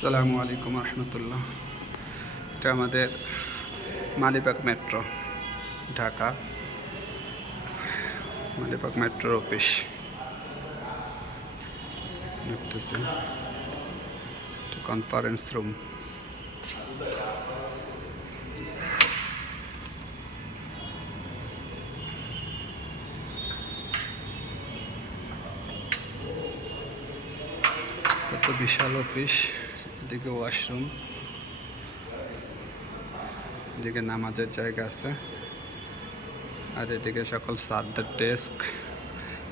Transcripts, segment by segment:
আসসালামু আলাইকুম রহমতুল্লাহ। এটা আমাদের মালিবাগ মেট্রো, ঢাকা মালিবাগ মেট্রোর অফিস দেখতেছি। কনফারেন্স রুম, কত বিশাল অফিস। এদিকে ওয়াশরুম, এদিকে নামাজের জায়গা আছে, আর এদিকে সকল স্যারদের ডেস্ক,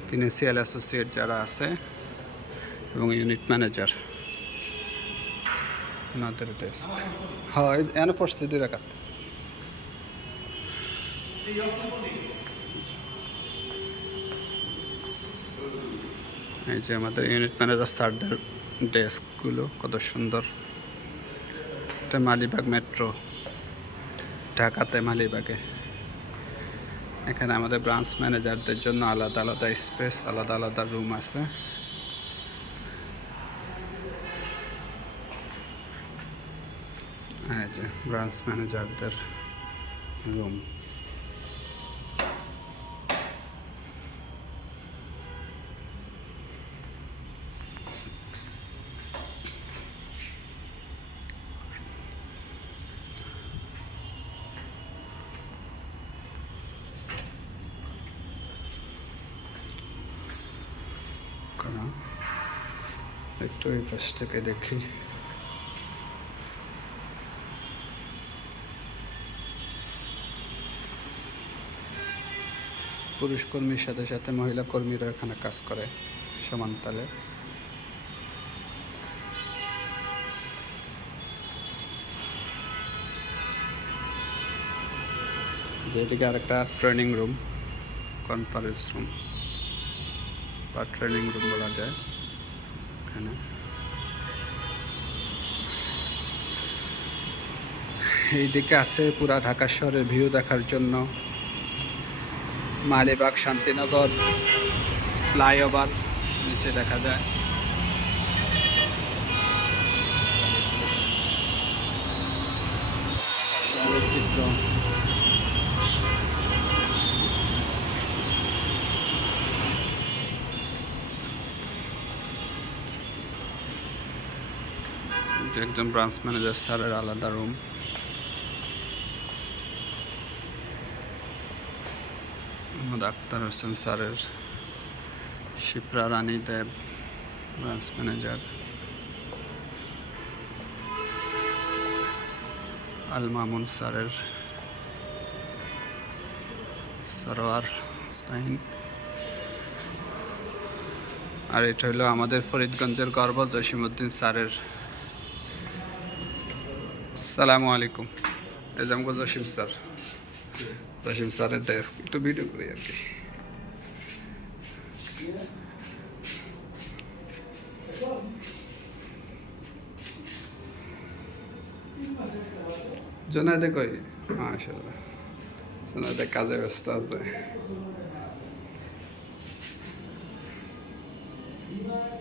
ফিনান্সিয়াল অ্যাসোসিয়েট যারা আছে এবং ইউনিট ম্যানেজার ওনাদের ডেস্ক। হয় এনে পড়ছে দুই রাখাত। এই যে আমাদের ইউনিট ম্যানেজার স্যারদের ডেস্কগুলো কত সুন্দর। এটা মালিবাগ মেট্রো, ঢাকাতে মালিবাগে। এখানে আমাদের ব্রাঞ্চ ম্যানেজারদের জন্য আলাদা আলাদা স্পেস, আলাদা আলাদা রুম আছে। এই যে ব্রাঞ্চ ম্যানেজারদের রুম। একটু এই পাশ থেকে দেখি। পুরুষ কর্মীর সাথে সাথে মহিলা কর্মীরা এখানে কাজ করে সমান তালে। যেদিকে আরেকটা ট্রেনিং রুম, কনফারেন্স রুম বা ট্রেনিং রুম বলা যায়। এখানে এইদিকে আছে পুরা ঢাকা শহরের ভিউ দেখার জন্য মালিবাগ শান্তিনগর ফ্লাইওভার নিচে দেখা যায়। চিত্র একজন ব্রাঞ্চ ম্যানেজার স্যারের আলাদা রুম। মোহাম্মদ আক্তার হোসেন স্যারের, শিপ্রা রানী দেব ব্রাঞ্চ ম্যানেজার, আল মামুন স্যারের, সরোয়ার সাইন। আর এটা হলো আমাদের ফরিদগঞ্জের গর্ব জসিমউদ্দিন স্যারের। আসসালামু আলাইকুম। এই যে আমাকে জসিম স্যার, জসিম স্যারের ডেস্ক। একটু ভিডিও করি আর কি। জোনায়েদে কই? মাশাআল্লাহ, জোনায়েদে কাজে ব্যস্ত আছে।